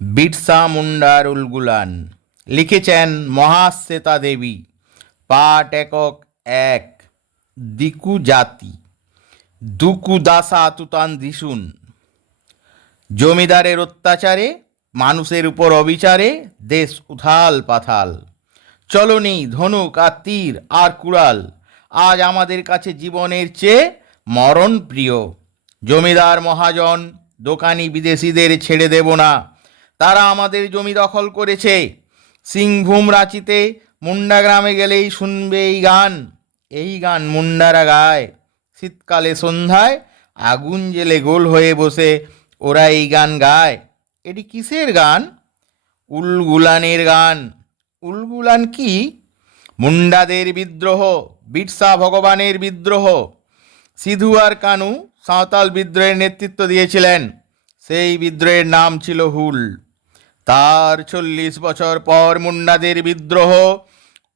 বিরসা মুন্ডার উলগুলান। লিখেছেন মহাশ্বেতা দেবী। পাঠ একক এক। দিকু জাতি। দুকু দাসা তুতান দিশুন। জমিদারের অত্যাচারে, মানুষের উপর অবিচারে, দেশ উথাল পাথাল। চলনি ধনুক আর তীর আর কুড়াল। আজ আমাদের কাছে জীবনের চেয়ে মরণ প্রিয়। জমিদার মহাজন, দোকানি বিদেশিদের ছেড়ে দেব না। তারা আমাদের জমি দখল করেছে। সিংভূম রাঁচিতে মুন্ডা গ্রামে গেলেই শুনবে এই গান। এই গান মুন্ডারা গায়। শীতকালে সন্ধ্যায় আগুন জেলে গোল হয়ে বসে ওরা এই গান গায়। এটি কিসের গান? উলগুলানের গান। উলগুলান কি? মুন্ডাদের বিদ্রোহ, বিরসা ভগবানের বিদ্রোহ। সিধু আর কানু সাঁওতাল বিদ্রোহের নেতৃত্ব দিয়েছিলেন। সেই বিদ্রোহের নাম ছিল হুল। তার চল্লিশ বছর পর মুন্ডাদের বিদ্রোহ,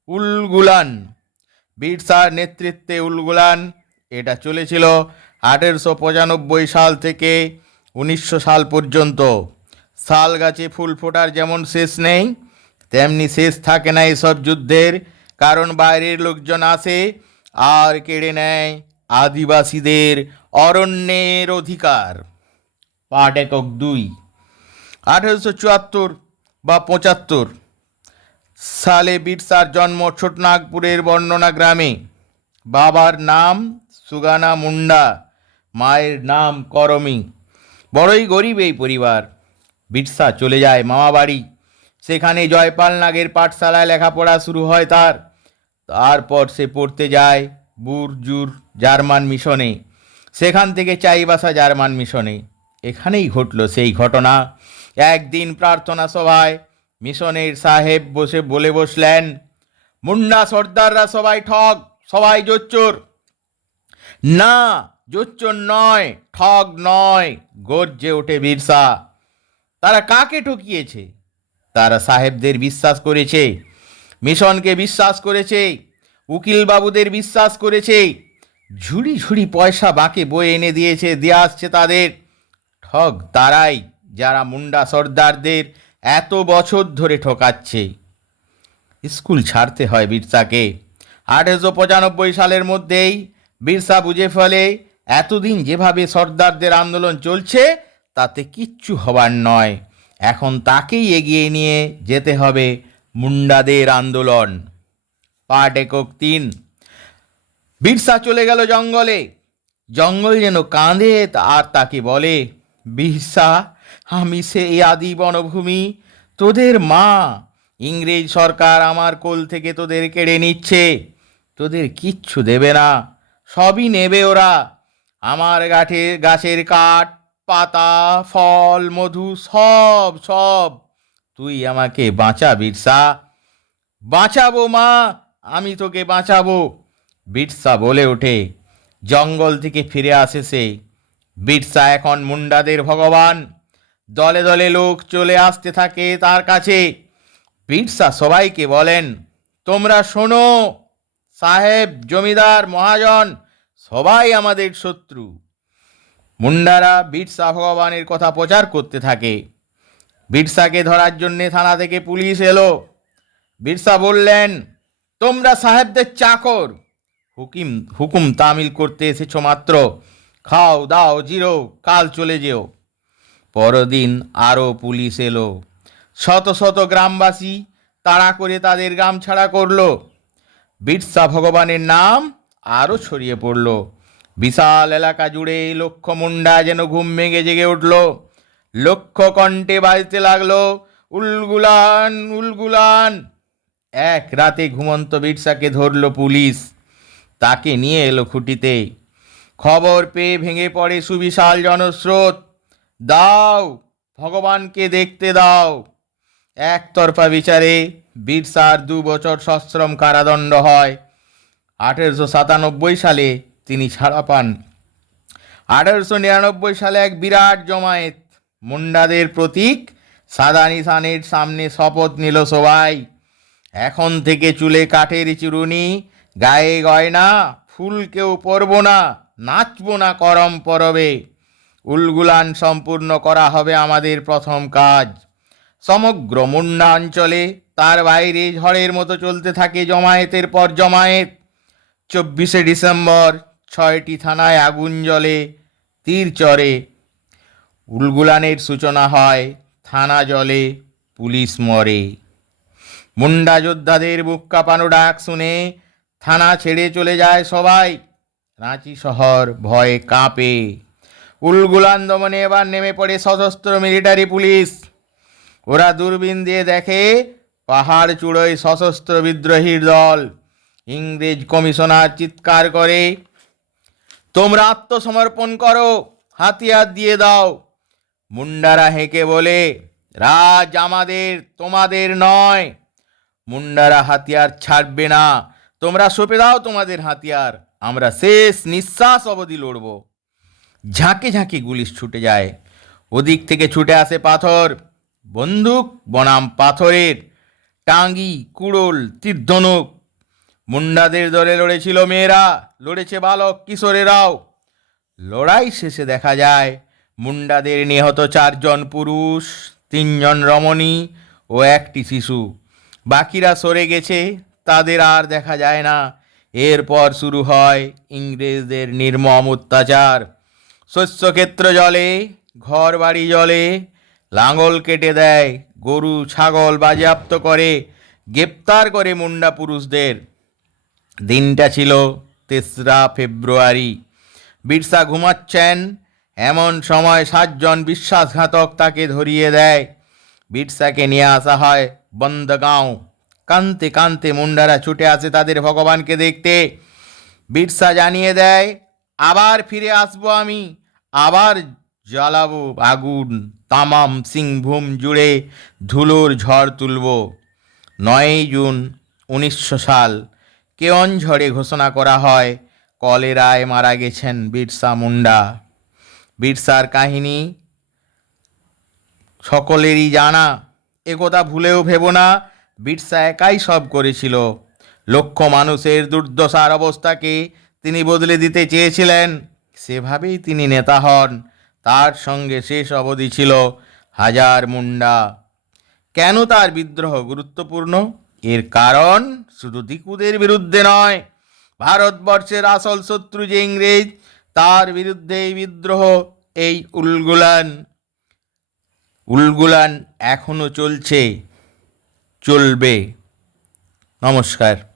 উলগুলান। বিরসার নেতৃত্বে উলগুলান, এটা চলেছিল আঠেরোশো পঁচানব্বই সাল থেকে উনিশশো সাল পর্যন্ত। শাল গাছে ফুল ফোটার যেমন শেষ নেই, তেমনি শেষ থাকে না এসব যুদ্ধের, কারণ বাইরের লোকজন আসে, আর কেড়ে নেয় আদিবাসীদের অরণ্যের অধিকার। পাঠ একক দুই। আঠেরোশো চুয়াত্তর বা পঁচাত্তর, সালে বিরসার জন্ম ছোটনাগপুরের বর্ণনা গ্রামে। বাবার নাম সুগানা মুন্ডা, মায়ের নাম করমি। বড়ই গরিব এই পরিবার। বিরসা চলে যায় মামা বাড়ি সেখানে জয়পাল নাগের পাঠশালায় লেখাপড়া শুরু হয় তার। তারপর সে পড়তে যায় বুরজুর জার্মান মিশনে। সেখান থেকে চাইবাসা জার্মান মিশনে। এখানেই ঘটল সেই ঘটনা। একদিন প্রার্থনা সভায় মিশনের সাহেব বসে বলে বসলেন মুন্ডা সর্দাররা সবাই ঠগ, সবাই জোচ্চোর। না, জোচ্চোর নয়, ঠগ নয়, গর্জে ওঠে বিরসা। তারা কাকে ঠকিয়েছে? তারা সাহেবদের বিশ্বাস করেছে, মিশনকে বিশ্বাস করেছে, উকিলবাবুদের বিশ্বাস করেছে। ঝুড়ি ঝুড়ি পয়সা বাঁকে বয়ে এনে দিয়েছে, দিয়ে আসছে তাদের। ঠগ তারাই যারা মুন্ডা সর্দারদের এত বছর ধরে ঠকাচ্ছে। স্কুল ছাড়তে হয় বিরসাকে। আঠেরোশো পঁচানব্বই সালের মধ্যেই বিরসা বুঝে ফেলে এতদিন যেভাবে সর্দারদের আন্দোলন চলছে, তাতে কিচ্ছু হবার নয়। এখন তাকেই এগিয়ে নিয়ে যেতে হবে মুন্ডাদের আন্দোলন। পাঠ একক তিন। বিরসা চলে গেল জঙ্গলে। জঙ্গল যেন কাঁদে আর তাকে বলে, বিরসা আমি সেই আদি বনভূমি। তোদের মা, ইংরেজ সরকার আমার কোল থেকে তোদের কেড়ে নিচ্ছে। তোদের কিচ্ছু দেবে না, সবই নেবে ওরা। আমার গাঠে, গাছের কাঠ, পাতা, ফল, মধু, সব সব। তুই আমাকে বাঁচা, বিরসা। বাঁচাবো মা, আমি তোকে বাঁচাবো। বিরসা বলে ওঠে, জঙ্গল থেকে ফিরে আসে সে। বিরসা এখন মুন্ডাদের ভগবান। দলে দলে লোক চলে আসতে থাকে তার কাছে। বিরসা সবাইকে বলেন, তোমরা শোনো, সাহেব, জমিদার, মহাজন, সবাই আমাদের শত্রু। মুন্ডারা বিরসা ভগবানের কথা প্রচার করতে থাকে। বিরসাকে ধরার জন্যে থানা থেকে পুলিশ এলো। বিরসা বললেন, তোমরা সাহেবদের চাকর। হুকিম, হুকুম তামিল করতে এসেছ মাত্র। খাও, দাও, জিরো, কাল চলে যেও। পরদিন আরও পুলিশ এলো। শত শত গ্রামবাসী তাড়া করে তাদের গ্রাম ছাড়া করল। বিরসা ভগবানের নাম আরও ছড়িয়ে পড়ল। বিশাল এলাকা জুড়ে লক্ষ মুন্ডা যেন ঘুম ভেঙে জেগে উঠল। লক্ষ কণ্ঠে বাজতে লাগল, উলগুলান উলগুলান! এক রাতে ঘুমন্ত বিরসাকে ধরল পুলিশ। তাকে নিয়ে এলো খুঁটিতে। খবর পেয়ে ভেঙে পড়ে সুবিশাল জনস্রোত। দাও, ভগবানকে দেখতে দাও। একতরফা বিচারে বিরসার দু বছর সশ্রম কারাদণ্ড হয়। আঠেরোশো সাতানব্বই সালে তিনি ছাড়া পান। আঠেরোশো নিরানব্বই সালে এক বিরাট জমায়েত। মুন্ডাদের প্রতীক সাদা নিশানের সামনে শপথ নিল সবাই। এখন থেকে চুলে কাঠের চিরুনি, গায়ে গয়না ফুল কেউ পরব না, নাচব না করম পরবে। উলগুলান সম্পূর্ণ করা হবে আমাদের প্রথম কাজ। সমগ্র মুন্ডা অঞ্চলে তার বাইরে ঝড়ের মতো চলতে থাকে জমায়েতের পর জমায়েত। চব্বিশে ডিসেম্বর ছয়টি থানায় আগুন জ্বলে, তীর চড়ে। উলগুলানের সূচনা হয়, থানা জলে পুলিশ মরে। মুন্ডা যোদ্ধাদের বুক কাঁপানো ডাক শুনে থানা ছেড়ে চলে যায় সবাই। রাঁচি শহর ভয়ে কাঁপে। উলগুলান দমনে এবার নেমে পড়ে সশস্ত্র মিলিটারি পুলিশ। ওরা দূরবীন দিয়ে দেখে, পাহাড় চূড়োয় সশস্ত্র বিদ্রোহীর দল। ইংরেজ কমিশনার চিৎকার করে, তোমরা আত্মসমর্পণ করো, হাতিয়ার দিয়ে দাও। মুন্ডারা হেঁকে বলে, রাজ আমাদের, তোমাদের নয়। মুন্ডারা হাতিয়ার ছাড়বে না। তোমরা সঁপে দাও তোমাদের হাতিয়ার। আমরা শেষ নিঃশ্বাস অবধি লড়ব। ঝাঁকে ঝাঁকে গুলি ছুটে যায়। ওদিক থেকে ছুটে আসে পাথর। বন্দুক, বনাম পাথরের। টাঙ্গি, কুড়োল, তীর্ধনুক। মুন্ডাদের দলে লড়েছিল মেয়েরা। লড়েছে বালক, কিশোরেরাও। লড়াই শেষে দেখা যায়, মুন্ডাদের নিহত চারজন পুরুষ, তিনজন রমণী ও একটি শিশু। বাকিরা সরে গেছে, তাদের আর দেখা যায় না। এরপর শুরু হয় ইংরেজদের নির্মম অত্যাচার। শস্যক্ষেত্র জলে ঘর বাড়ি জলে, লাঙল কেটে দেয়, গরু, ছাগল বাজেয়াপ্ত করে, গ্রেপ্তার করে মুন্ডা পুরুষদের। দিনটা ছিল তেসরা ফেব্রুয়ারি। বিরসা ঘুমাচ্ছেন, এমন সময় সাতজন বিশ্বাসঘাতক তাকে ধরিয়ে দেয়। বিরসাকে নিয়ে আসা হয় বন্দগাঁও। কানতে কানতে মুন্ডারা ছুটে আসে তাদের ভগবানকে দেখতে। বিরসা জানিয়ে দেয়, আবার ফিরে আসব আমি। আবার জ্বালাবো আগুন, তামাম সিংভূম জুড়ে ধুলোর ঝড় তুলব। নয়ই জুন, উনিশশো সাল কেয়ন ঝড়ে ঘোষণা করা হয়, কলেরায় মারা গেছেন বিরসা মুন্ডা। বিরসার কাহিনী সকলেরই জানা একথা ভুলেও ভেব না, বিরসা একাই সব করেছিল। লক্ষ মানুষের দুর্দশার অবস্থাকে তিনি বদলে দিতে চেয়েছিলেন। সেভাবেই তিনি নেতা হন। তার সঙ্গে শেষ অবধি ছিল হাজার মুন্ডা। কেন তার বিদ্রোহ গুরুত্বপূর্ণ? এর কারণ শুধু দিকুদের বিরুদ্ধে নয়, ভারতবর্ষের আসল শত্রু যে ইংরেজ, তার বিরুদ্ধে এই বিদ্রোহ, এই উলগুলান। উলগুলান এখনও চলছে, চলবে। নমস্কার।